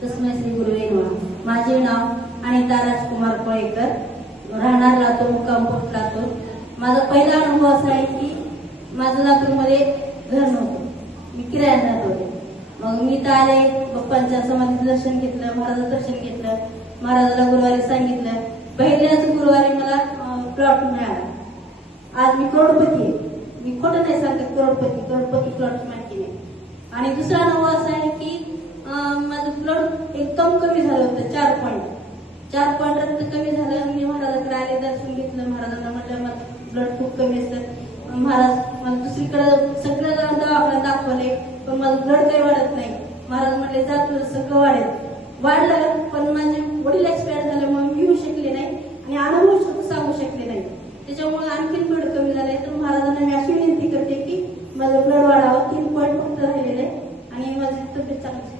तस्मै श्री गुरुवे नमः। माझे नाव अनिता राजकुमार कोळेकर, राहणार लातूर, मुक्काम पोस्ट लातूर। माझा पहिला अनुभव असा आहे की माझं लातूरमध्ये घर नव्हतं, मी किरायात राहत होते। मग मी तर आले, बाप्पांच्या समाधीचं दर्शन घेतलं, महाराजांचं दर्शन घेतलं, महाराजाला गुरुवारी सांगितलं। पहिल्याच गुरुवारी मला प्लॉट मिळाला। आज मी करोडपती आहे, मी खोटं नाही सांगत, करोडपती प्लॉट माहिती नाही। आणि दुसरा अनुभव असा आहे की माझं प्लॉट एकदम कमी झालं होतं, 4 पॉईंट रक्त कमी झालं। मी महाराजाकडे आले, दर्शन घेतलं, महाराजांना म्हटलं माझं ब्लड खूप कमी असतं। महाराज मला दुसरीकडे सगळं दवाखान्यात दाखवले, पण माझं ब्लड काही वाढत नाही। महाराज म्हटले जा तुझं सगळं वाढलं, पण माझे वडील एक्सपायर झाल्यामुळे मी येऊ शकले नाही आणि अनुभव सुद्धा सांगू शकले नाही। त्याच्यामुळे आणखीन ब्लड कमी झालंय। तर महाराजांना मी अशी विनंती करते की माझं ब्लड वाढावं, 3 पॉईंट फक्त राहिलेले आणि माझी तब्येत चांगली झाली।